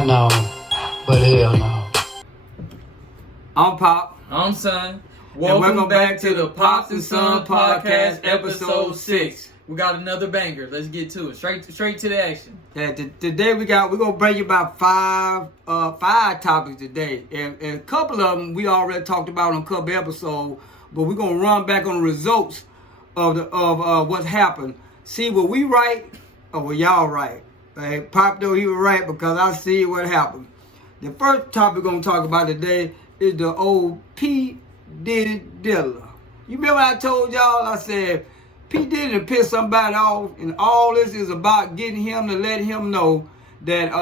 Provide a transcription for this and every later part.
I know, but hell no. I'm Pop. I'm Son. Welcome back to the Pops and Son Podcast, episode 6. We got another banger. Let's get to it. Straight to the action. Yeah, today we're gonna bring you about five topics today, and a couple of them we already talked about on a couple episodes, but we're gonna run back on the results of what's happened. See what we right or what y'all right. Hey, Pop though he was right because I see what happened. The first topic we're gonna talk about today is the old P. Diddy dealer. You remember I told y'all, I said, P. Diddy done pissed somebody off, and all this is about getting him to let him know that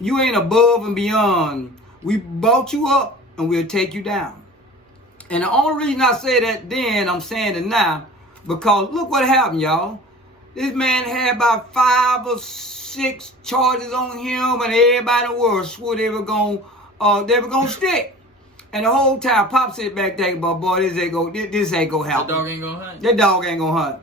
you ain't above and beyond. We bought you up, and we'll take you down. And the only reason I say that then, I'm saying it now, because look what happened, y'all. This man had about 5 or 6 charges on him, and everybody in the world swore they were gonna stick. And the whole time, Pop sit back thinking about, boy, this ain't gonna happen. That dog ain't gonna hunt. That dog ain't gonna hunt.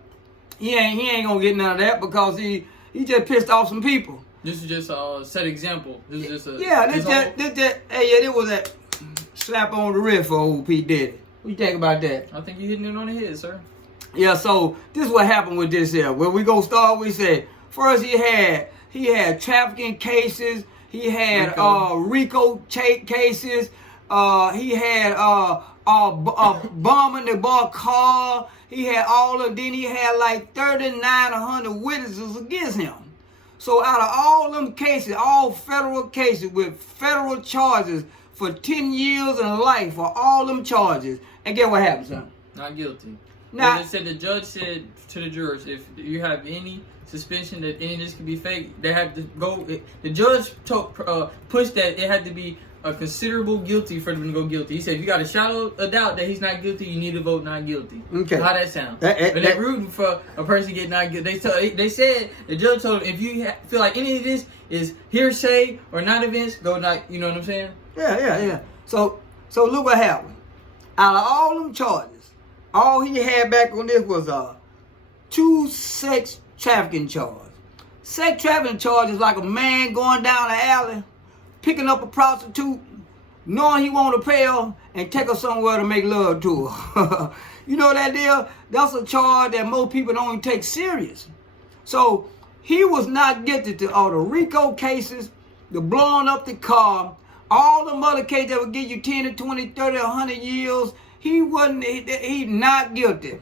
He ain't gonna get none of that because he just pissed off some people. This is just a set example. This is just a it was a slap on the wrist for old P. Diddy. What you think about that? I think you hitting it on the head, sir. Yeah, so this is what happened with this here. Where we gonna start, we said first he had trafficking cases, he had RICO cases. He had bombing the bar car. He had all of. Then he had like 3,900 witnesses against him. So out of all them cases, all federal cases with federal charges for 10 years and life for all them charges, and get what happened, son? Not guilty. Now, the judge said to the jurors, if you have any suspicion that any of this could be fake, they have to go. The judge pushed that it had to be a considerable guilty for them to go guilty. He said, if you got a shadow of doubt that he's not guilty, you need to vote not guilty. Okay. How that sound? But they're rooting for a person to get not guilty. They said, the judge told them, if you feel like any of this is hearsay or not evidence, go not, you know what I'm saying? Yeah. So look what happened. Out of all them charges, all he had back on this was 2 sex trafficking charges. Sex trafficking charges like a man going down the alley, picking up a prostitute, knowing he want to pay her, and take her somewhere to make love to her. You know that deal? That's a charge that most people don't even take serious. So he was not guilty to all the RICO cases, the blowing up the car, all the other cases that would give you 10 to 20, 30, 100 years. He not guilty.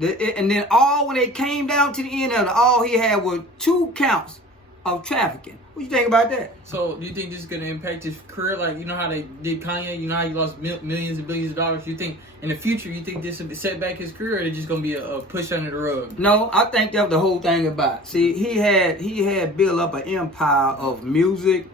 And then when they came down to the end of it, all he had was 2 counts of trafficking. What you think about that? So, do you think this is going to impact his career? Like, you know how they did Kanye? You know how he lost millions and billions of dollars? You think, in the future, you think this will set back his career, or it's just going to be a push under the rug? No, I think that's the whole thing about it. See, he had built up an empire of music,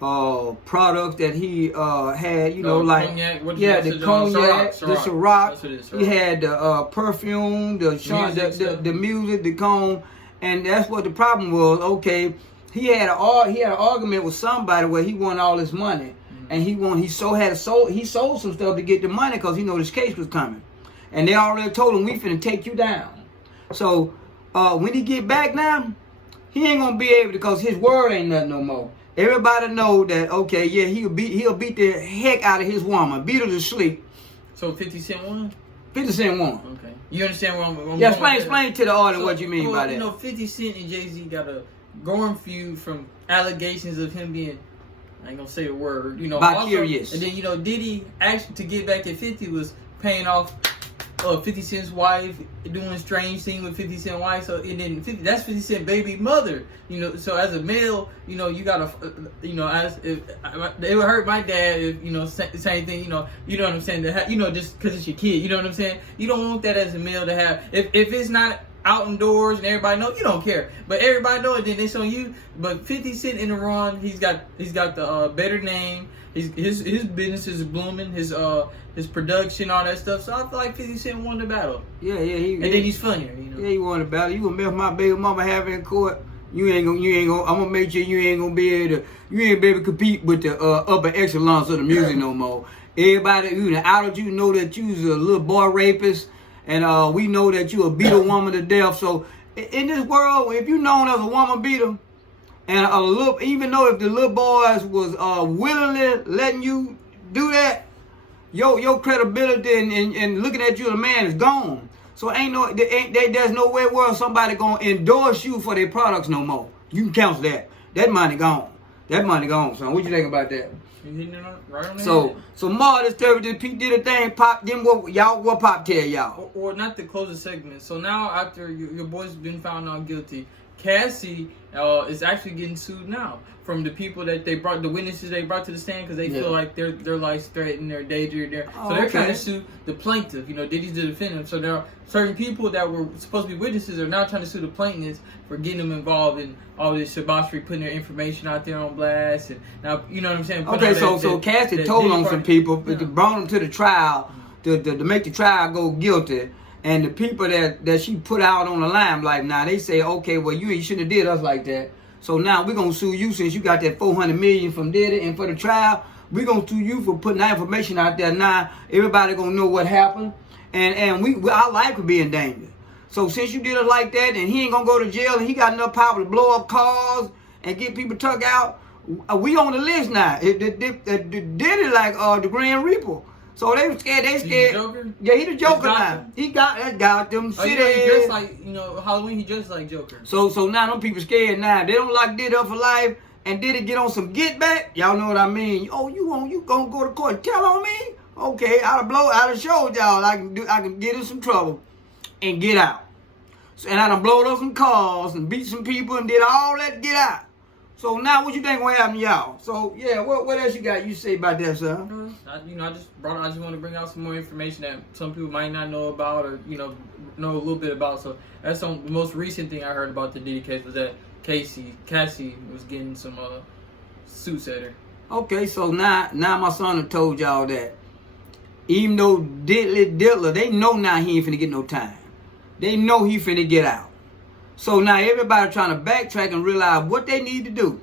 products that he had, like cognac, the cognac, the Ciroc. He had the perfume, the music, the cone, and that's what the problem was. Okay, he had an argument with somebody where he won all this money, and he sold some stuff to get the money because he know this case was coming, and they already told him we finna take you down. So when he get back now, he ain't gonna be able to, because his word ain't nothing no more. Everybody know that, okay, yeah, he'll beat the heck out of his woman, beat her to sleep. So 50 Cent won? 50 Cent won. Okay. You understand what I'm going explain to the audience what you mean by that. You know, 50 Cent and Jay-Z got a growing feud from allegations of him being, I ain't going to say a word, vicarious. And then, Diddy, actually, to get back at 50, was paying off 50 Cent's wife, doing a strange thing with 50 Cent's wife. So that's 50 Cent baby mother. So as a male, you gotta, it would hurt my dad if, same thing. You know what I'm saying? Just because it's your kid. You know what I'm saying? You don't want that as a male to have. If it's not out indoors and everybody know, you don't care. But everybody know it, then it's on you. But 50 Cent in the run, he's got the better name. His business is blooming. His production, all that stuff. So I feel like 50 Cent won the battle. Yeah. Then he's funnier. Yeah, he won the battle. You gonna mess my baby mama have in court? You ain't gonna. I'm gonna make sure you ain't be able to compete with the upper echelons of the music no more. Everybody, out of you know that you's a little boy rapist, and we know that you a beat a woman to death. So in this world, if you known as a woman beater, And a little, even though if the little boys was willingly letting you do that, your credibility and looking at you, the man is gone. So there's no way where somebody gonna endorse you for their products no more. You can cancel that. That money gone. That money gone, son. What you think about that? So more disturbing. Pete did a thing. Pop. Then what Pop tell y'all? Or not to close the segment. So now after your boy's been found not guilty, Cassie is actually getting sued now from the people that the witnesses they brought to the stand because they feel like their lives threatened, they're endangered. So they're trying to sue the plaintiff. Diddy's the defendant. So there are certain people that were supposed to be witnesses are now trying to sue the plaintiffs for getting them involved in all this debauchery, putting their information out there on blast. And now, you know what I'm saying? Okay, so Cassie told on some people, brought them to the trial to make the trial go guilty. And the people that she put out on the limelight now, they say, okay, well, you shouldn't have did us like that. So now we're going to sue you since you got that $400 million from Diddy. And for the trial, we're going to sue you for putting that information out there. Now, everybody going to know what happened. And our life could be in danger. So since you did it like that and he ain't going to go to jail and he got enough power to blow up cars and get people took out, we on the list now. Diddy like the Grand Reaper. So they scared. He the Joker? Yeah, he the Joker now. He got them city. He dressed like, Halloween, he dressed like Joker. So now them people scared now. They don't like Diddy up for life and Diddy get on some get back. Y'all know what I mean? Oh, you gonna go to court and tell on me? Okay, I'd have showed y'all I can get in some trouble and get out. So, and I done blowed up some cars and beat some people and did all that to get out. So now what you think gonna happen to y'all? So yeah, what else you got you say about that, sir? I just want to bring out some more information that some people might not know about or know a little bit about. So that's the most recent thing I heard about the Diddy case was that Cassie was getting some suits at her. Okay, so now my son have told y'all that even though Diddler, they know now he ain't finna get no time. They know he finna get out. So now everybody trying to backtrack and realize what they need to do.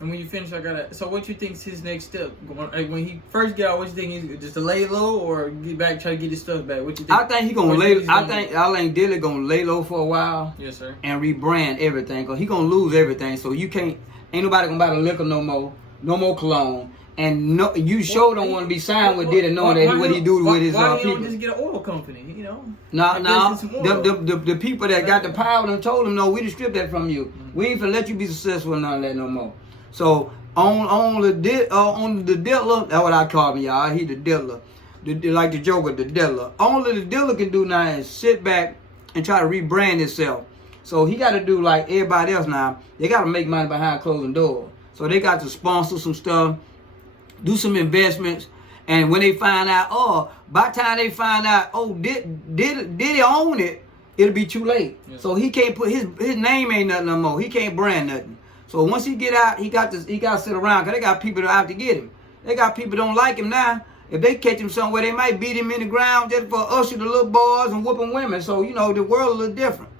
And when you finish, so what you think is his next step? When he first get out, what you think is just to lay low or get back, try to get his stuff back? What you think? I think he gonna lay. I think Diddy gonna lay low for a while. Yes, sir. And rebrand everything, cause he gonna lose everything. So you ain't nobody gonna buy the liquor no more cologne. And you sure don't want to be signed with Diddy knowing that what he do with his people. Why don't just get an oil company? No. The people that got the power and told him, no, we just stripped that from you. Mm-hmm. We ain't finna let you be successful in none of that no more. So on the diddler, that's what I call him, y'all. He the diddler, like the Joker, the diddler. Only the diddler can do now is sit back and try to rebrand himself. So he got to do like everybody else now. They got to make money behind closing doors. So they got to sponsor some stuff, do some investments, and when they find out, by the time they find out, Diddy own it, it'll be too late. Yes. So he can't put his name ain't nothing no more. He can't brand nothing. So once he get out, he got to sit around because they got people that out to get him. They got people that don't like him now. If they catch him somewhere, they might beat him in the ground just for usher the little boys and whooping women. So the world a little different.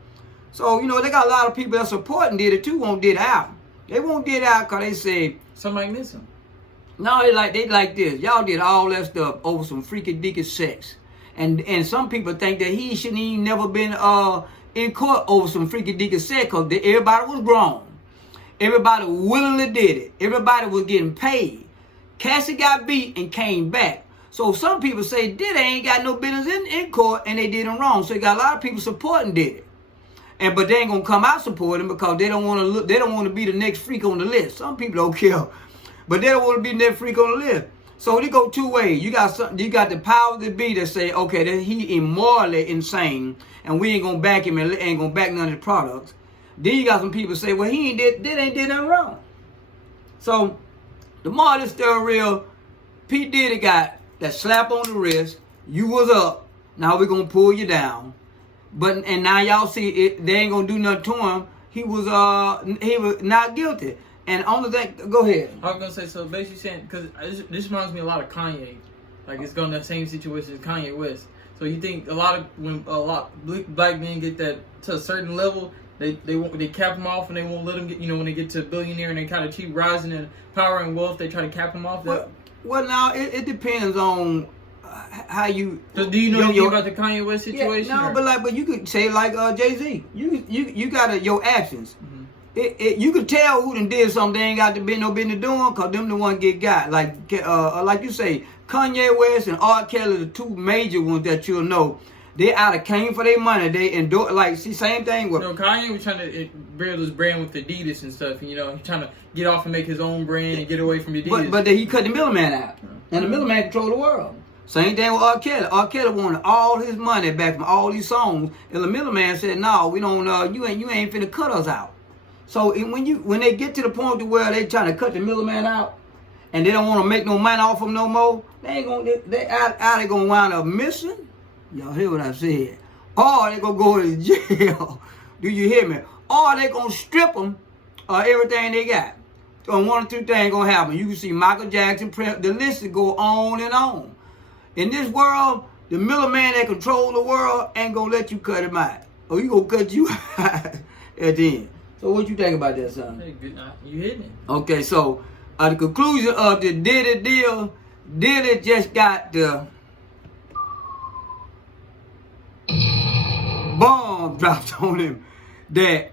So they got a lot of people that supporting Diddy too. Won't Diddy out. They won't Diddy out because they say somebody miss him. No, they like this. Y'all did all that stuff over some freaky deaky sex. And some people think that he shouldn't even never been in court over some freaky deaky sex because everybody was grown. Everybody willingly did it. Everybody was getting paid. Cassie got beat and came back. So some people say Diddy ain't got no business in court and they did him wrong. So you got a lot of people supporting Diddy. But they ain't gonna come out supporting him because they don't want to be the next freak on the list. Some people don't care. But they don't want to be that freak on the list. So they go two ways. You got the power to be that say, okay, that he immorally insane, and we ain't gonna back him and ain't gonna back none of his products. Then you got some people say, well, he ain't did nothing wrong. So the more this still real, P. Diddy got that slap on the wrist. You was up. Now we gonna pull you down. And now y'all see it. They ain't gonna do nothing to him. He was not guilty. And only thing, go ahead. I was gonna say, so basically saying, because this reminds me a lot of Kanye, like it's going the same situation as Kanye West. So you think when black men get that to a certain level, they cap them off and they won't let them get, when they get to a billionaire and they kind of keep rising in power and wealth, they try to cap them off. Well, now it depends on how you. So do you know anything about the Kanye West situation? Yeah, no, but you could say like Jay-Z. You got your actions. Mm-hmm. you can tell who done did something they ain't got to be no business doing, cause them the one get got. Like you say, Kanye West and R. Kelly, the two major ones that you'll know. They either came for their money. They endure, like, see, same thing with. Kanye was trying to build his brand with Adidas and stuff. And, he's trying to get off and make his own brand and get away from Adidas. But then he cut the middleman out, and the middleman controlled the world. Same thing with R. Kelly. R. Kelly wanted all his money back from all these songs, and the middleman said, "No, we don't. You ain't finna cut us out." So when they get to the point to where they trying to cut the middleman out, and they don't want to make no money off them no more, they either gonna wind up missing. Y'all hear what I said? Or they gonna go to jail. Do you hear me? Or they gonna strip them of everything they got. So one or two things gonna happen. You can see Michael Jackson, the list will go on and on. In this world, the middleman that control the world ain't gonna let you cut him out. Or he gonna cut you out at the end. So what you think about that, son? Hey, good. You hitting it. Okay, so the conclusion of the Diddy deal, Diddy just got the bomb dropped on him that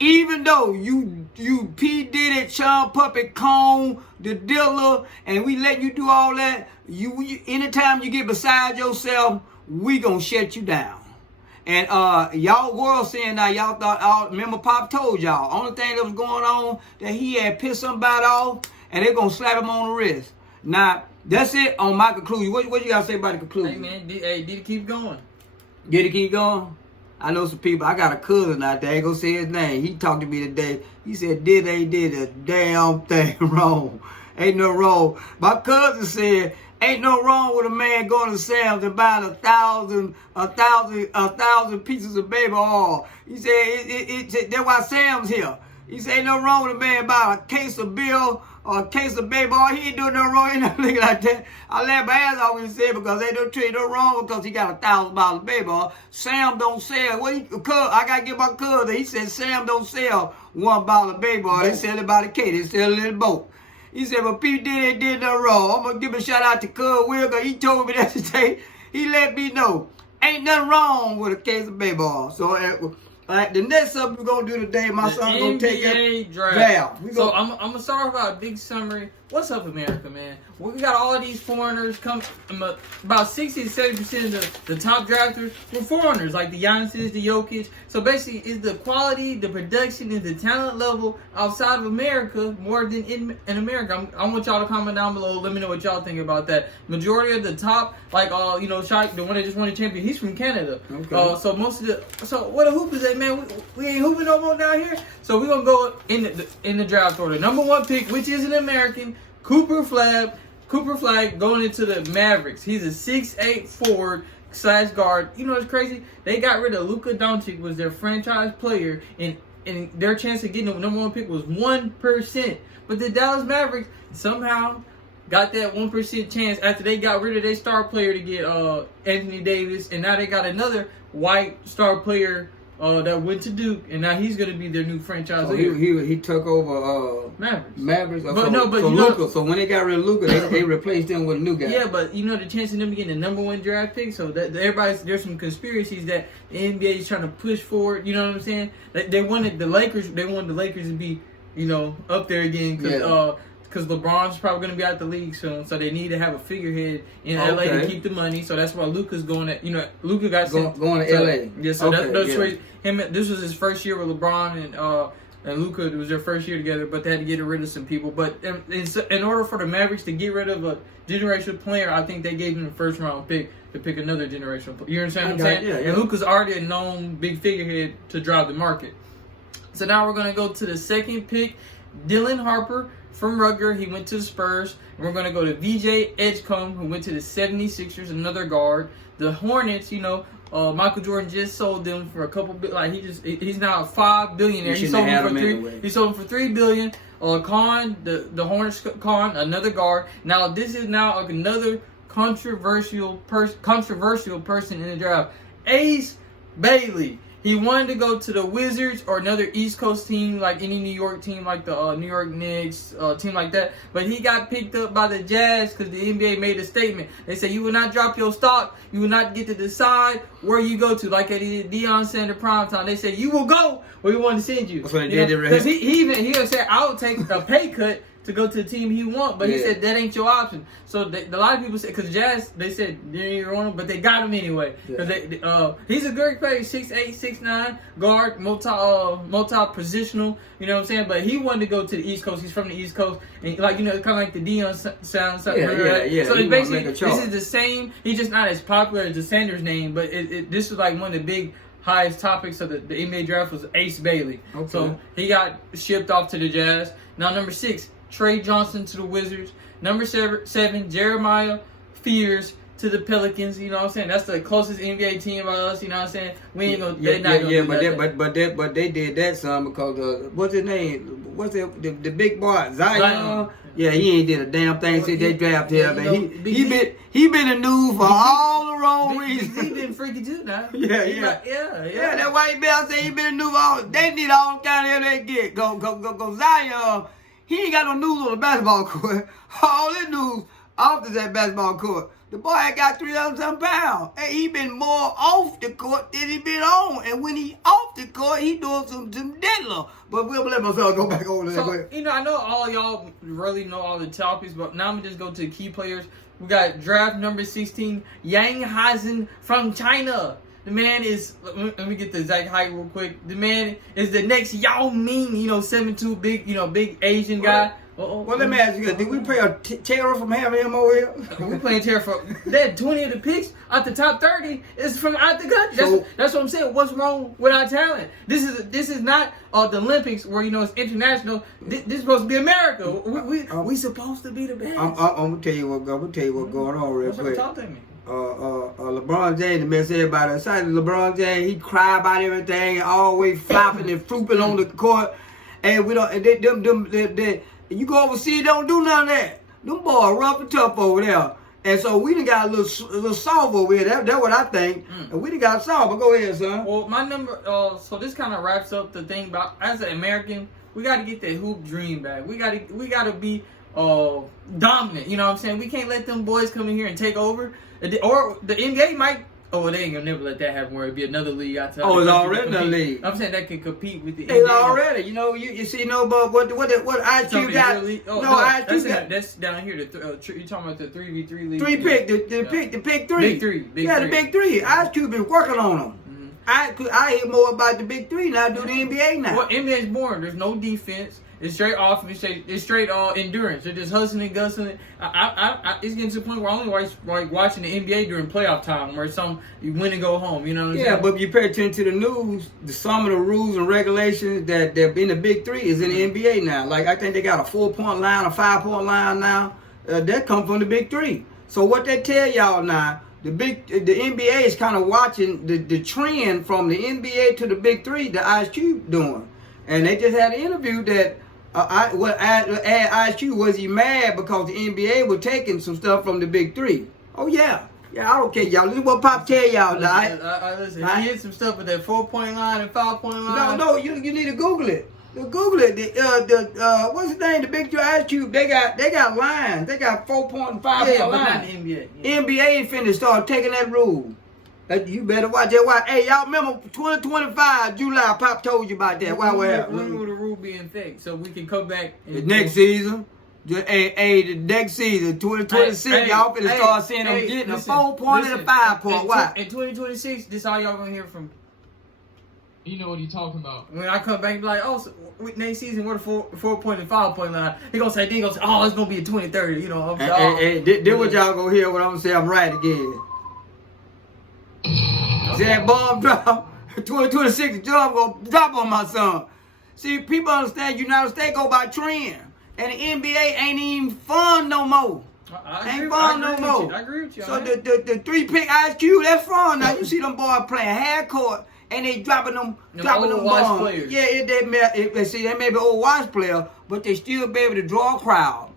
even though you P. Diddy, Sean Puppet, Cone, the dealer, and we let you do all that, you anytime you get beside yourself, we gonna shut you down. And y'all world saying now, y'all thought, remember Pop told y'all, only thing that was going on, that he had pissed somebody off, and they gonna slap him on the wrist. Now, that's it on my conclusion. What you gotta say about the conclusion? Hey, man, did he keep going? Did he keep going? I know some people. I got a cousin out there. I ain't gonna say his name. He talked to me today. He said, they did a damn thing wrong. Ain't no wrong. My cousin said, ain't no wrong with a man going to Sam's and buying 1,000 pieces of baby oil. He said, that's why Sam's here. He said, ain't no wrong with a man buying a case of Bill or a case of baby oil. He ain't doing no wrong. Ain't nothing like that. I laugh my ass off when he said because they don't treat no wrong because he got 1,000 bottles of baby oil. Sam don't sell. I gotta get my cousin. He said Sam don't sell 1 bottle of baby oil. They sell it by the case. They sell it in the boat. He said, but P. Diddy did nothing wrong. I'm going to give a shout out to Cub Will because he told me that today. He let me know. Ain't nothing wrong with a case of baby oil. So, the next something we're going to do today, my son going to take it. Draft. So, I'm going to start off with a big summary. What's up, America, man? We got all these foreigners come. About 60 to 70% of the top drafters were foreigners, like the Giannis, the Jokic. So basically, it's the quality, the production, and the talent level outside of America more than in America. I want y'all to comment down below. Let me know what y'all think about that. Majority of the top, like Shaq, the one that just won the champion, he's from Canada. Okay. So most of what a hoop is that, man? We ain't hooping no more down here. So we're gonna go in the draft order. Number 1 pick, which is an American, Cooper Flag going into the Mavericks. He's a 6'8" forward / guard. You know what's crazy? They got rid of Luka Doncic, was their franchise player, and their chance of getting the number 1 pick was 1%. But the Dallas Mavericks somehow got that 1% chance after they got rid of their star player to get Anthony Davis, and now they got another white star player that went to Duke, and now he's gonna be their new franchise. So he took over Mavericks. But Luka. So when they got rid of Luka, they replaced him with a new guy. Yeah, but the chance of them getting the number 1 draft pick. So that there's some conspiracies that the NBA is trying to push forward. You know what I'm saying? They wanted the Lakers. They wanted the Lakers to be up there again because LeBron's probably going to be out the league soon, so they need to have a figurehead in LA to keep the money. So that's why Luka's going to, Luka got sent going to LA. Yeah, so that's where this was his first year with LeBron and Luka. It was their first year together, but they had to get rid of some people. But in order for the Mavericks to get rid of a generational player, I think they gave him the first round pick to pick another generational player. You understand what I'm saying? Yeah. And Luka's already a known big figurehead to drive the market. So now we're going to go to the second pick, Dylan Harper from Rutgers. He went to the Spurs. And we're going to go to VJ Edgecombe, who went to the 76ers, another guard. The Hornets, Michael Jordan just sold them for a couple he's now a $5 billionaire. He sold them for $3 billion. Khan, the Hornets Khan, another guard. Now this is now another controversial person in the draft. Ace Bailey. He wanted to go to the Wizards or another East Coast team, like any New York team, like the New York Knicks, team like that. But he got picked up by the Jazz because the NBA made a statement. They said, you will not drop your stock. You will not get to decide where you go to. Like at Deion Sanders primetime. They said, you will go where we want to send you. Because he said, I'll take a pay cut to go to the team he want, but he said that ain't your option. So a lot of people say, because Jazz, they said they didn't want him, but they got him anyway. Because he's a great player, 6'8", 6'9", guard, multi-positional. You know what I'm saying? But he wanted to go to the East Coast. He's from the East Coast, and kind of like the Deion sound. So it's basically this is the same. He's just not as popular as the Sanders name, but this was like one of the big highest topics of the NBA draft was Ace Bailey. Okay. So he got shipped off to the Jazz. Now number 6. Trey Johnson to the Wizards. Number 7, Jeremiah Fears to the Pelicans. You know what I'm saying? That's the closest NBA team by us. You know what I'm saying? We ain't gonna. But they did that son because what's his name? What's the big boy Zion? Yeah, he ain't did a damn thing since they drafted him. Man, he been in the news for all the wrong reasons. He been freaky too now. Yeah. That's why he been in the news all. They need all kind of they get. Go Zion. He ain't got no news on the basketball court. All his news off to that basketball court. The boy got 300-something pounds. And he been more off the court than he been on. And when he off the court, he doing some diddler. But we'll let myself go back over there. So, I know all y'all really know all the topics, but now I'm going to just go to the key players. We got draft number 16, Yang Hazen from China. The man is, let me get the exact height real quick. The man is the next Yao Ming, 7'2", big Asian guy. Well, let me ask you, did we pay a terror from having him over here? We playing terror for that 20 of the picks out the top 30 is from out the country. That's what I'm saying. What's wrong with our talent? This is not the Olympics where it's international. This is supposed to be America. We supposed to be the best. I'm gonna tell you what's going on real quick. Talk to me. LeBron James, the man said everybody aside LeBron James, he cry about everything and always flopping and flooping on the court. And we don't. You go overseas, don't do none of that. Them boys rough and tough over there. And so we done got a little soft over here. That's what I think. And we done got soft. But go ahead, son. Well, my number. So this kind of wraps up the thing about as an American, we got to get that hoop dream back. We got to be dominant. You know what I'm saying? We can't let them boys come in here and take over. Or the NBA might. Oh, they ain't gonna never let that happen. Where it be another league outside. Oh, it's already another league. I'm saying that can compete with the NBA. It's already. You see, but what IQ got? IQ got. That's down here. You talking about the 3v3 league? The big three. The big three. IQ been working on them. I hear more about the big three now. Do the NBA now? Well, NBA is boring. There's no defense. It's straight offense. It's straight endurance. They're just hustling and gussling. It's getting to the point where I only watching the NBA during playoff time, where you win and go home. You know what I'm saying? Yeah, but if you pay attention to the news, some of the rules and regulations that in the Big Three is in the NBA now. Like I think they got a 4-point line, a 5-point line now. That come from the Big Three. So what they tell y'all now, the NBA is kind of watching the trend from the NBA to the Big Three. The Ice Cube doing, and they just had an interview that. Ice Cube, was he mad because the NBA was taking some stuff from the Big Three? Oh yeah, I don't care, y'all. This is what Pop tell y'all. Listen, he hit some stuff with that 4-point line and 5-point line. No, you need to Google it. Google it. What's his name? The Big Three, Ice Cube. They got lines. They got 4-point and 5-point lines. Yeah, but not the NBA. Yeah. NBA finna start taking that rule. You better watch that. Hey, y'all remember 2025 July? Pop told you about that. When will the rule be in effect so we can come back? The next season. The next season, 2026, y'all finna start seeing them getting a 4-point and a 5-point. Why? In 2026, this all y'all gonna hear from. You know what he's talking about. When I come back and be like, so next season, what a 4-point and 5-point line. He gonna say, oh, it's gonna be a 20-30. Then what y'all gonna hear? What I'm gonna say? I'm right again. See that bomb drop? 2026 job gonna drop on my son. See, people understand United States go by trend. And the NBA ain't even fun no more. I agree with you. So the 3-pick Ice Cube, that's fun. Now you see them boys playing half court and they dropping them bombs. Players. Yeah, they may be old watch player, but they still be able to draw a crowd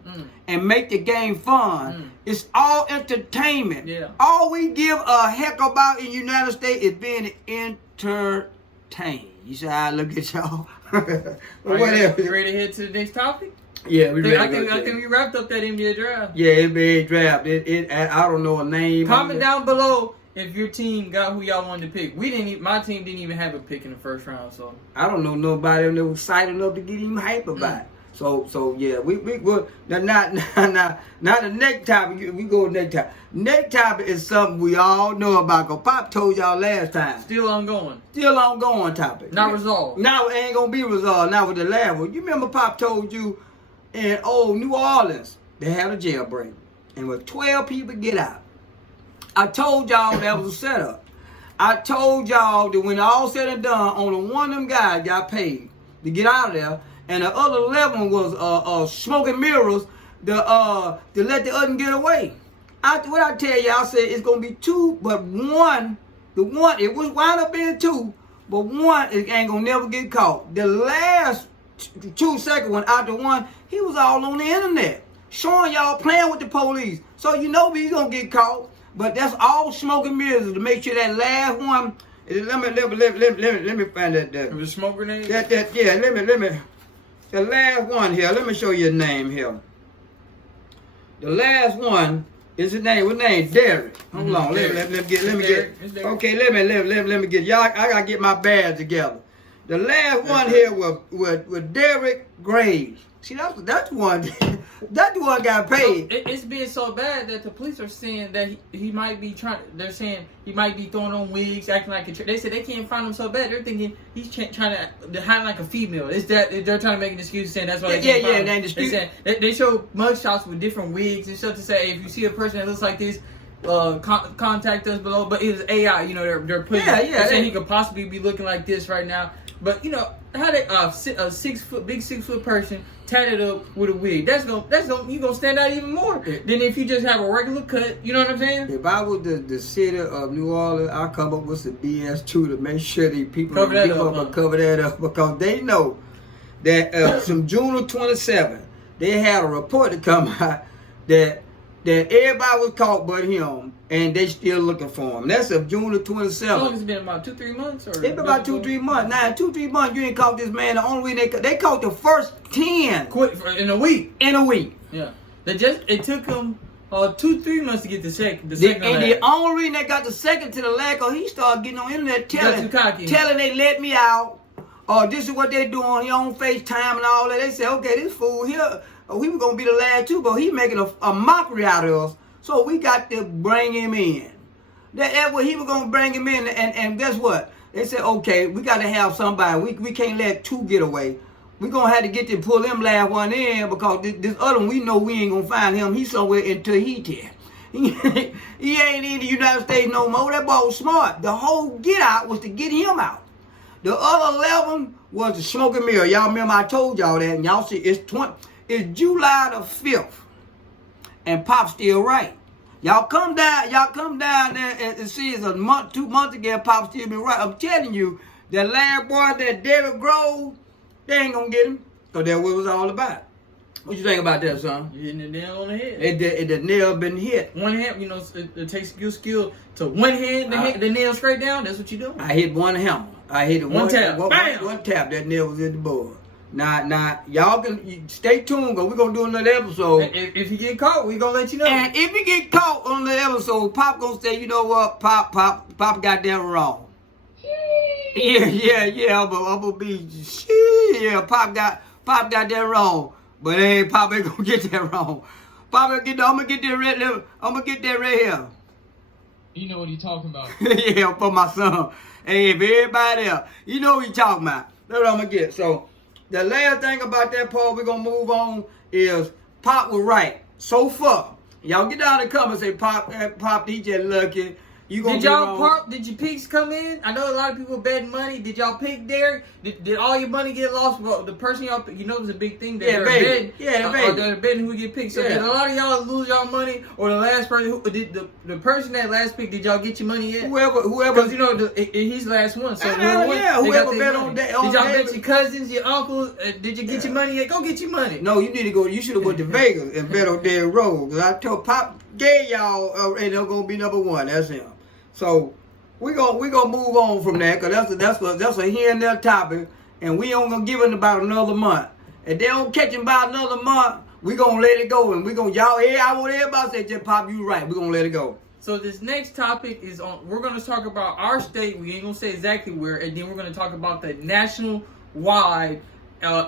and make the game fun. It's all entertainment. Yeah. All we give a heck about in the United States is being entertained. entertained. You see how I look at y'all? Are Whatever. you ready to head to the next topic? Yeah, we ready. I think we wrapped up that NBA draft. Yeah, NBA draft. I don't know a name. Comment down below if your team got who y'all wanted to pick. My team didn't even have a pick in the first round, so I don't know nobody that was excited enough to get him hype about it. So yeah, we will not the next topic. We go to next topic. Next topic is something we all know about. Cause Pop told y'all last time. Still ongoing Topic. Not resolved. Now it ain't gonna be resolved. Now with the last one. You remember Pop told you in New Orleans they had a jailbreak and with 12 people get out. I told y'all that was a setup. I told y'all that when all said and done, only one of them guys got paid to get out of there. And the other 11 was smoking mirrors to let the other get away. What I tell you, I said it's gonna be two, but one, it was wound up being two, but one it ain't gonna never get caught. The last 2 second one out the one, he was all on the internet showing y'all playing with the police. So you know we gonna get caught. But that's all smoking mirrors to make sure that last one. Let me find that. It was a smoke grenade. Yeah. Let me. The last one here, let me show you a name here. The last one is his name. His name Derek. Hold on, let me get. Okay, let me get. Y'all, I gotta get my badge together. The last one here was Derek Graves. See, that's one. That's the one got paid. It's being so bad that the police are saying that he might be they're saying he might be throwing on wigs, acting like they said they can't find him so bad. They're thinking he's trying to hide like a female. It's that they're trying to make an excuse saying that's why they can't find him. They show mugshots with different wigs and stuff to say, hey, if you see a person that looks like this, contact us below. But it was AI, you know, they're putting. They're saying he could possibly be looking like this right now. But you know how they a 6 foot person tatted up with a wig. That's gonna you gonna stand out even more than if you just have a regular cut. You know what I'm saying? If I was the city of New Orleans, I'll come up with some BS too to make sure these people cover that up because they know that from June of 27, they had a report to come out that everybody was caught but him, and they still looking for him. That's of June of 27. How long has it been? About 2-3 months? It's been about 2-3 months. Now, in 2-3 months, you ain't caught this man. The only way they caught the first 10 in a week. Yeah. It took him 2-3 months to get the second. And the only reason they got the second to the lag, cause he started getting on internet telling they let me out. This is what they doing. He on FaceTime and all that. They said, okay, this fool here, we were gonna be the last two, but he making a mockery out of us. So we got to bring him in. That's what he was gonna bring him in, and guess what? They said, okay, we got to have somebody. We can't let two get away. We gonna have to get to pull him last one in because this other one we know we ain't gonna find him. He's somewhere in Tahiti. He ain't in the United States no more. That boy was smart. The whole get out was to get him out. The other 11 was the smoking mirror. Y'all remember I told y'all that, and y'all see it's July the 5th, and Pop's still right. Y'all come down there and see it's a month, 2 months ago, Pop still been right. I'm telling you, that last boy, that David Grove, they ain't gonna get him. Because that's what it was all about. What you think about that, son? You're hitting the nail on the head. The nail been hit. One hand, you know, it takes skill to one hand, the nail straight down. That's what you do. I hit one hammer. I hit it one tap. One tap, that nail was in the board. Now, y'all can stay tuned, because we're going to do another episode. If you get caught, we're going to let you know. And if you get caught on the episode, Pop going to say, you know what, Pop got that wrong. Yeah, I'm going to be, Pop got that wrong. But hey, Pop ain't going to get that wrong. Pop, I'm going to get that right here. You know what he talking about. Yeah, for my son. Hey, if everybody else, you know what he talking about. That's what I'm going to get. So, the last thing about that part we're going to move on is Pop was right. So far. Y'all get down in the comments and say, Pop, he just lucky. Did your picks come in? I know a lot of people betting money. Did y'all pick Derek? Did all your money get lost? Well, the person y'all pick, you know, it's a big thing that they're betting. They're betting who get picked. So did a lot of y'all lose y'all money, or the last person who did the person that last pick? Did y'all get your money yet? Whoever, because you know he's last one. So whoever bet on that. Did y'all bet your cousins, your uncles? Did you get your money yet? Go get your money. No, you need to go. You should have went to Vegas and bet on Derrick Rose. Because I told Pop gave y'all, and they're gonna be number one. That's him. So, we gonna move on from that, because that's a here and there topic, and we ain't gonna give it about another month. If they don't catch him by another month, we gonna let it go, and we gonna I want everybody to say, just Pop, you right. We gonna let it go. So this next topic is on. We're gonna talk about our state. We ain't gonna say exactly where, and then we're gonna talk about the national wide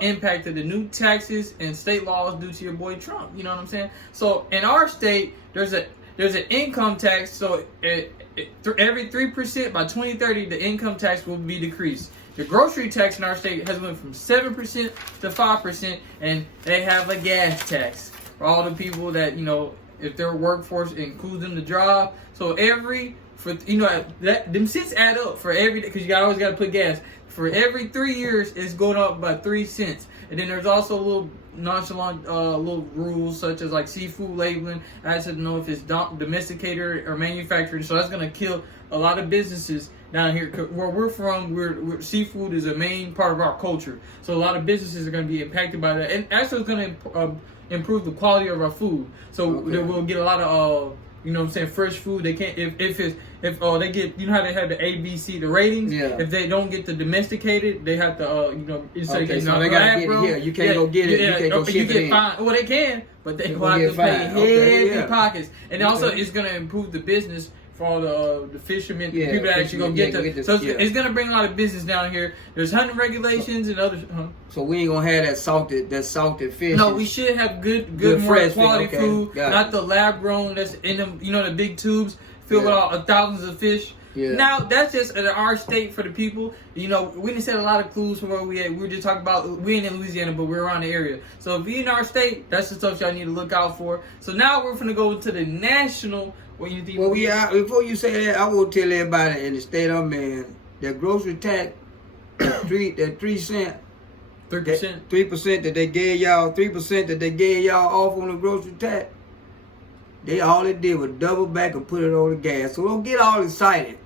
impact of the new taxes and state laws due to your boy Trump. You know what I'm saying? So in our state, there's an income tax. So every 3% by 2030, the income tax will be decreased. The grocery tax in our state has went from 7% to 5%, and they have a gas tax for all the people that, you know, if their workforce includes them to drive. So them cents add up for every, because you always got to put gas. For every 3 years, it's going up by 3 cents. And then there's also a little nonchalant little rules, such as like seafood labeling. I had to know if it's domesticated or manufactured. So that's going to kill a lot of businesses down here. Where we're from, seafood is a main part of our culture. So a lot of businesses are going to be impacted by that. And actually, it's going to improve the quality of our food. So we'll get a lot of you know what I'm saying, fresh food. They can't if they get, you know how they have the ABC, the ratings. Yeah. If they don't get the domesticated, they have to so they gotta get it here. You can't go get it. You can't go ship it in. Well, they can, but they will have to pay heavy pockets. And also, it's gonna improve the business for all the fishermen, the people that actually gonna get the. So it's gonna bring a lot of business down here. There's hunting regulations and other. So we ain't gonna have that salted fish. No, we should have good more quality food, not the lab grown that's in them. You know, the big tubes filled with all thousands of fish. Yeah. Now that's just in our state for the people. You know, we didn't set a lot of clues for where we at. We were just talking about we ain't in Louisiana, but we're around the area. So if you in our state, that's the stuff y'all need to look out for. So now we're gonna go to the national. What you think? Well, before you say that, I will tell everybody in the state I'm in, that grocery tax, that 3 cent, 3%, 3% that they gave y'all, 3% that they gave y'all off on the grocery tax. All they did was double back and put it on the gas. So don't get all excited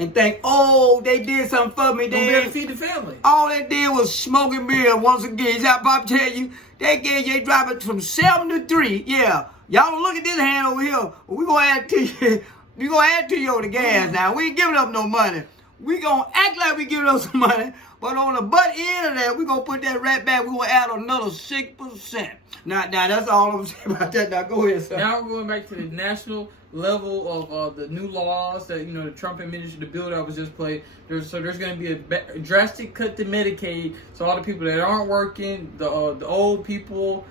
and think, oh, they did something for me. They didn't feed the family. All they did was smoking beer once again. That Bob tell you, they drop it from 7 to 3. Yeah. Y'all don't look at this hand over here. We gonna add to you. We gonna add to you on the gas now. We ain't giving up no money. We gonna act like we giving up some money, but on the butt end of that, we gonna put that right back. We gonna add another 6%. Now that's all I'm saying about that. Now go ahead, sir. Now we're going back to the national level of the new laws that, you know, the Trump administration, the bill that was just played. There's going to be a drastic cut to Medicaid. So all the people that aren't working, the old people,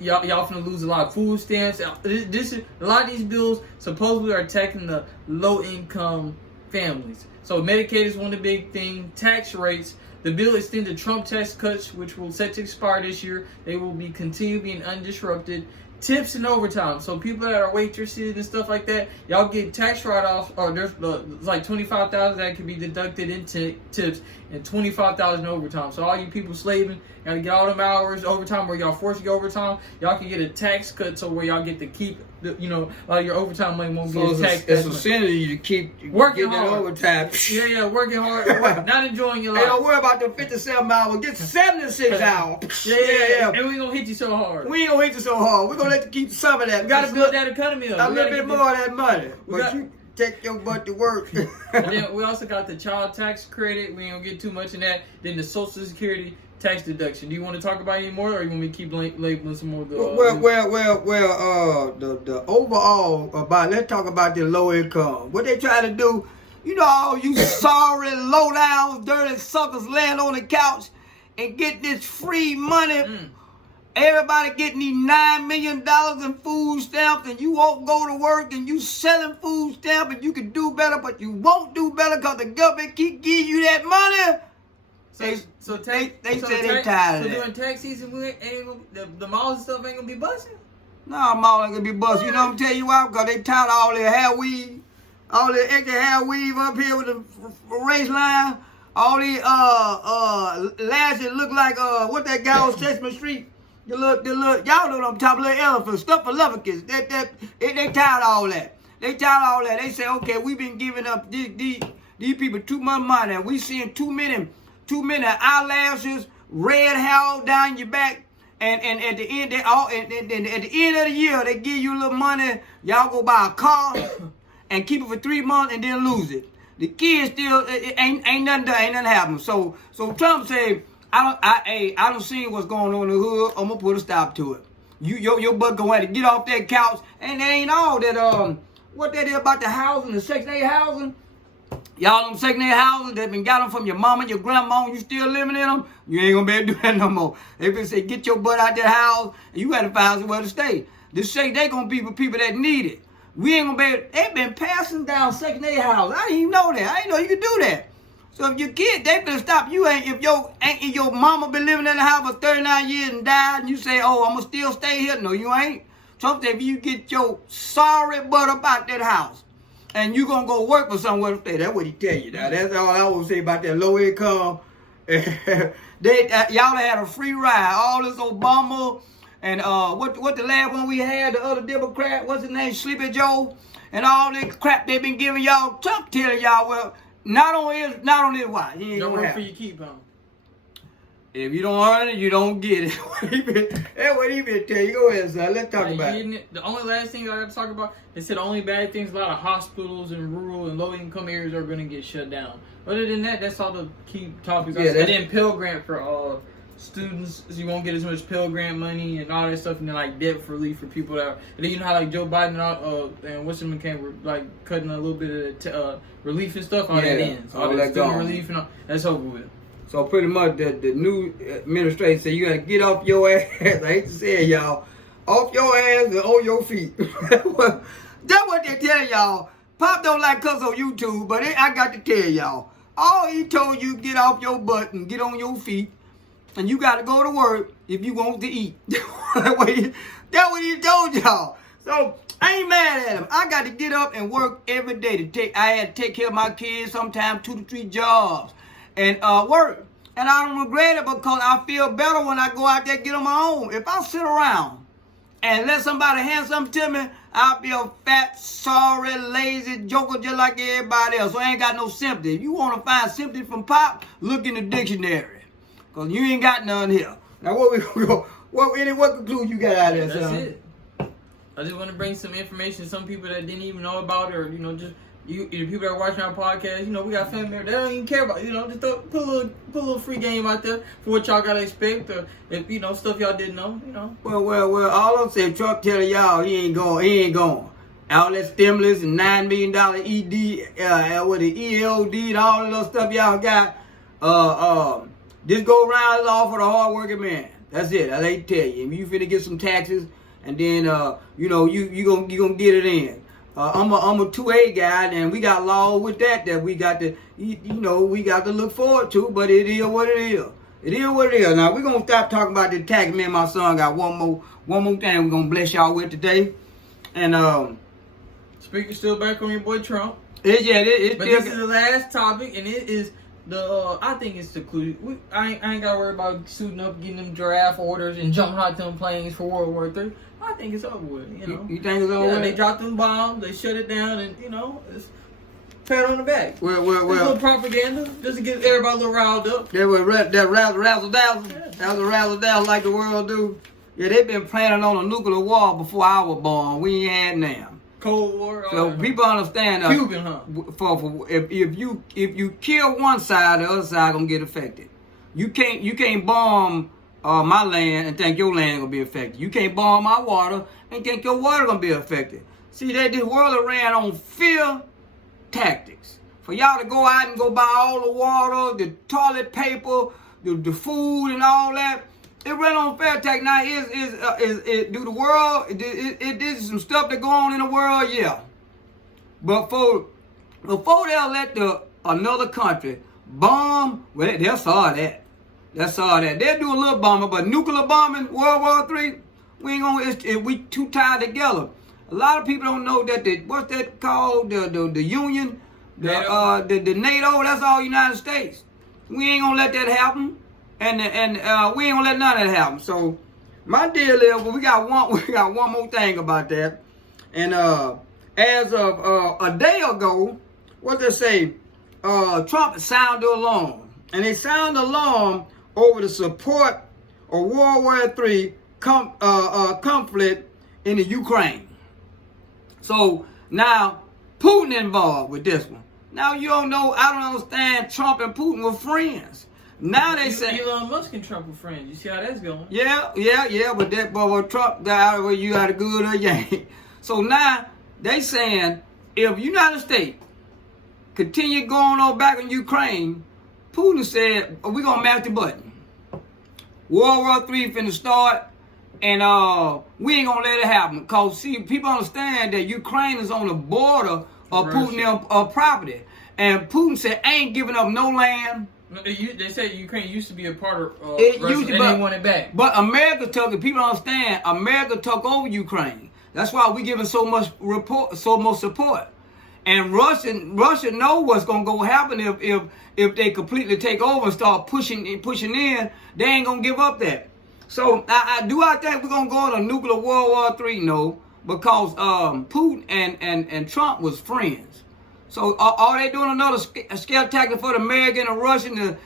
y'all finna lose a lot of food stamps. A lot of these bills supposedly are attacking the low income families. So Medicaid is one of the big things. Tax rates. The bill extended Trump tax cuts, which will set to expire this year. They will be continue being undisrupted. Tips and overtime. So people that are waitresses and stuff like that, y'all get tax write-offs, or there's like $25,000 that can be deducted in tips and $25,000 in overtime. So all you people slaving, gotta get all them hours overtime where y'all forced to get overtime. Y'all can get a tax cut so where y'all get to keep, your overtime money won't be taxed. It's a sin of you to keep working hard. Overtime. Yeah, working hard, not enjoying your life. Hey, don't worry about the 57 hours. Get 76 hours. Yeah. And we gonna hit you so hard. We ain't gonna hit you so hard. We're gonna let you keep some of that. We gotta build that economy up. A little bit more of that money. But you take your butt to work. And then we also got the child tax credit. We ain't gonna get too much in that. Then the Social Security tax deduction. Do you want to talk about it anymore, or you want me to keep labeling some more? The overall about, let's talk about the low income. What they try to do, all you sorry, low down, dirty suckers laying on the couch and get this free money. Everybody getting these $9 million in food stamps, and you won't go to work, and you selling food stamps, and you can do better, but you won't do better because the government keep giving you that money. They say they tired of that. So during tax season, the malls and stuff ain't gonna be busting? No, malls ain't gonna be busting. You know what I'm telling you why? Because they tired of all their hair weave, all the extra hair weave up here with the race line, all these lashes look like what that guy on Sesame Street. The little, y'all know what I'm talking about, little elephants, stuff for lovekins. They tired of all that. They say, okay, we've been giving up these people too much money, and we seeing too many eyelashes, red hair down your back, and at the end at the end of the year they give you a little money. Y'all go buy a car and keep it for 3 months and then lose it. The kids still ain't nothing happening. So Trump said, I don't see what's going on in the hood. I'm gonna put a stop to it. Your butt gonna have to get off that couch, and that ain't all that what that is about the housing, the Section 8 housing. Y'all them Section 8 houses that been got them from your mama, your grandma, and you still living in them, you ain't gonna be able to do that no more. They been say, get your butt out that house, and you gotta find somewhere to stay. This say they gonna be for people that need it. We ain't gonna be able, they been passing down Section 8 houses. I didn't even know that. I didn't know you could do that. So if your kid, they been stop you, if your mama been living in the house for 39 years and died, and you say, oh, I'm gonna still stay here. No, you ain't. Trump said, if you get your sorry butt up out that house, and you gonna go work for somewhere to stay. That's what he tell you. Now that's all I always say about that low income. Y'all had a free ride. All this Obama and what the last one we had, the other Democrat, what's his name, Sleepy Joe, and all that crap they been giving y'all. Trump telling y'all, well, not only why he ain't don't gonna work have for your keep on. If you don't earn it, you don't get it. That's what he been telling you. Go ahead, son. Let's talk about it. The only last thing I got to talk about, they said the only bad things, a lot of hospitals in rural and low-income areas are going to get shut down. Other than that, that's all the key topics. And then Pell Grant for students, so you won't get as much Pell Grant money and all that stuff, and then like debt relief for people that. And then you know how like Joe Biden and what's his McCain were like cutting a little bit of relief and stuff. All that ends. All that student relief and all that's over with. So pretty much the new administration said you gotta get off your ass. I hate to say it, y'all. Off your ass and on your feet. That's what they tell y'all. Pop don't like cuss on YouTube, but I got to tell y'all. All he told you, get off your butt and get on your feet. And you got to go to work if you want to eat. That's what he told y'all. So I ain't mad at him. I got to get up and work every day. I had to take care of my kids, sometimes 2 to 3 jobs. And work. And I don't regret it because I feel better when I go out there and get on my own. If I sit around and let somebody hand something to me, I'll be a fat, sorry, lazy joker just like everybody else. So I ain't got no sympathy. If you want to find sympathy from Pop, look in the dictionary. Because you ain't got none here. Now what we gonna go? What conclusion you got out of that, son? That's it. I just want to bring some information to some people that didn't even know about it, or just the people that are watching our podcast, we got family members that don't even care about, just put a little free game out there for what y'all gotta expect, or if stuff y'all didn't know, Well, all I'm saying, Trump telling y'all he ain't going. All that stimulus and $9 million ED, with the ELD and all of those stuff y'all got, this go around is all for the hard-working man. That's it. I hate to tell you. If you finna get some taxes, and then you gonna get it in. I'm a 2A guy, and we got laws with that we got to, we got to look forward to. But it is what it is. It is what it is. Now we're gonna stop talking about the tax. Me and my son got one more thing we're gonna bless y'all with today. And speaking still back on your boy Trump. But this is the last topic, and it is I think it's secluded. I ain't gotta worry about suiting up, getting them draft orders, and jumping out them planes for World War III. I think it's over with. You think it's over with? They dropped them bombs, they shut it down, and it's pat on the back. Well. A little propaganda just to get everybody a little riled up. That razzle dazzle. That was a razzle dazzle like the world do. Yeah, they've been planning on a nuclear war before I was born. We ain't had now. Cold War. So people understand. Cuban, huh? For if you kill one side, the other side gonna get affected. You can't bomb my land and think your land gonna be affected. You can't bomb my water and think your water gonna be affected. See, this world ran on fear tactics. For y'all to go out and go buy all the water, the toilet paper, the food and all that. It ran on fair tactics. Now do the world? It did some stuff that go on in the world, yeah. But before they'll let another country bomb, well, they saw that. They'll do a little bombing, but nuclear bombing, World War III, we ain't gonna. We too tied together. A lot of people don't know that what's that called? The Union, the NATO. That's all United States. We ain't gonna let that happen, and we ain't gonna let none of that happen. So my deal is, we got one more thing about that, and as of a day ago, what they say, Trump sounded alarm, and they sound alarm over the support of World War III conflict in the Ukraine. So now Putin involved with this one. Now you don't know. I don't understand. Trump and Putin were friends. Now they say Elon Musk and Trump were friends. You see how that's going? Yeah. But with Trump died, well, you had a good or yang. So now they saying if United States continue going on back in Ukraine, Putin said we're gonna mash the button. World War III finna start, and we ain't gonna let it happen. Cause see, people understand that Ukraine is on the border of Putin's property, and Putin said ain't giving up no land. They said Ukraine used to be a part of It Russia, used to, and but, they want it back. But America took it. People understand. America took over Ukraine. That's why we giving so much support. And Russia know what's gonna go happen if they completely take over and start pushing in. They ain't gonna give up that. So I think we're gonna go on a nuclear World War III? No, because Putin and Trump was friends. So are they doing another scare tactic for the American and Russian to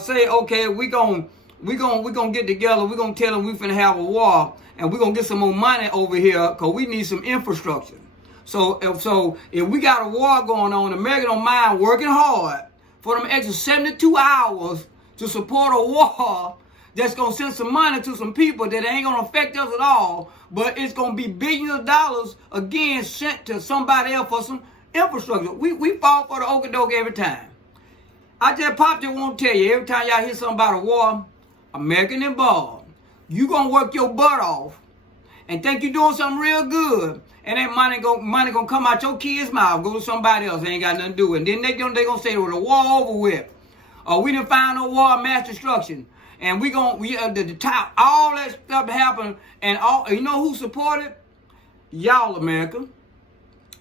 say, okay, we gonna get together, we're gonna tell them we finna have a war, and we're gonna get some more money over here because we need some infrastructure. So if we got a war going on, America don't mind working hard for them extra 72 hours to support a war that's going to send some money to some people that ain't going to affect us at all, but it's going to be billions of dollars, again, sent to somebody else for some infrastructure. We fall for the okie-doke every time. I just want to tell you, every time y'all hear something about a war, American involved, you going to work your butt off and think you're doing something real good, and that money gonna come out your kid's mouth, go to somebody else, ain't got nothing to do with it. Then they gonna say, well, the war over with. We didn't find no war, mass destruction. And the top, all that stuff happened, and you know who supported? Y'all, America.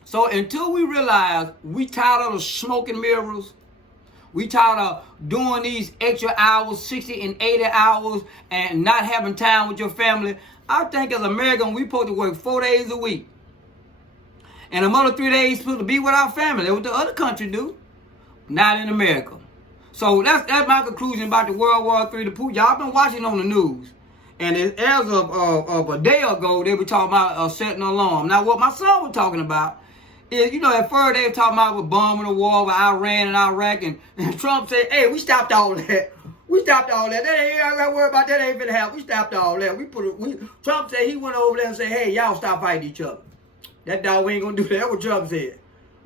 So until we realize we tired of the smoking mirrors, we tired of doing these extra hours, 60 and 80 hours, and not having time with your family, I think as Americans, we supposed to work 4 days a week. And another 3 days supposed to be with our family. That's what the other country do. Not in America. So that's my conclusion about the World War III. The Putin. Y'all been watching on the news. And as of a day ago, they were talking about setting an alarm. Now, what my son was talking about is, at first they were talking about bombing the war with Iran and Iraq. And Trump said, hey, we stopped all that. We stopped all that. I got to worry about that. Ain't finna happen. We stopped all that. Trump said he went over there and said, hey, y'all stop fighting each other. That dog ain't gonna do that. That's what Trump said.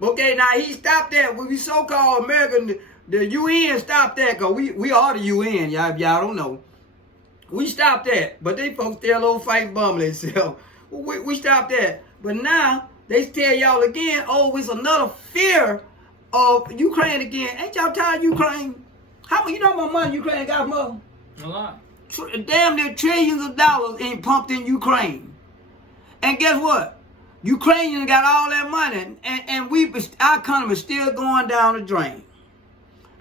Okay, now he stopped that. We so-called American, the UN stopped that, because we are the UN, y'all, if y'all don't know. We stopped that. But they folks still over fight bombing themselves. We stopped that. But now they tell y'all again, oh, it's another fear of Ukraine again. Ain't y'all tired of Ukraine? You know how much money Ukraine got, mother? A lot. Damn near trillions of dollars ain't pumped in Ukraine. And guess what? Ukrainians got all that money, and our economy is still going down the drain.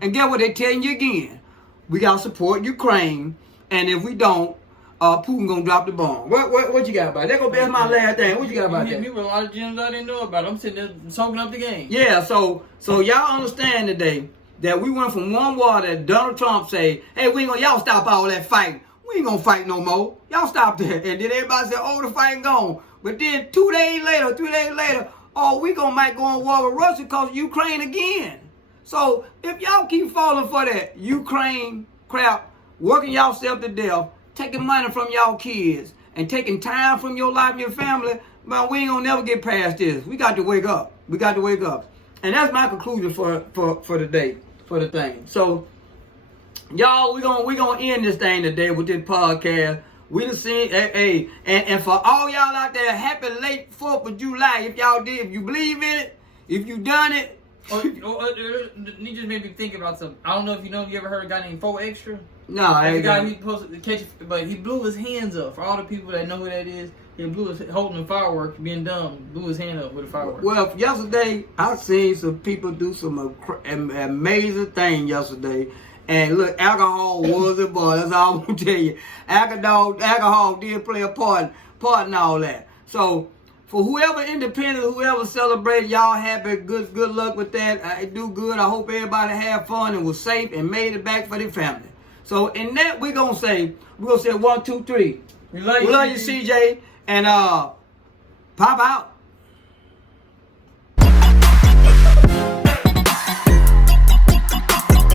And get what they telling you again? We got to support Ukraine, and if we don't, Putin gonna drop the bomb. What you got about that? That's my last thing. What you got about that? Me with a lot of gems I didn't know about. I'm sitting there soaking up the game. Yeah, so y'all understand today that we went from one war that Donald Trump say, hey, y'all stop all that fighting. We ain't gonna fight no more. Y'all stop that. And then everybody said, oh, the fighting gone. But then 2 days later, 3 days later, we might go on war with Russia because Ukraine again. So if y'all keep falling for that Ukraine crap, working yourself to death, taking money from y'all kids, and taking time from your life and your family, man, we ain't gonna never get past this. We got to wake up. We got to wake up. And that's my conclusion for the day, for the thing. So y'all, we gonna end this thing today with this podcast. We done seen, hey, and for all y'all out there, happy late 4th of July. If y'all did, if you believe in it, if you done it. You just made me think about something. I don't know if you ever heard a guy named 4 Extra? No, I ain't. The guy he posted to catch, but he blew his hands up. For all the people that know who that is, he holding a firework, being dumb, blew his hand up with a firework. Well, yesterday, I seen some people do some amazing thing yesterday. And look, alcohol was involved. That's all I'm gonna tell you. Alcohol did play a part in all that. So for whoever independent, whoever celebrated, y'all happy, good luck with that. I do good. I hope everybody had fun and was safe and made it back for their family. So in that we're gonna say 1, 2, 3. We love you, CJ, and pop out.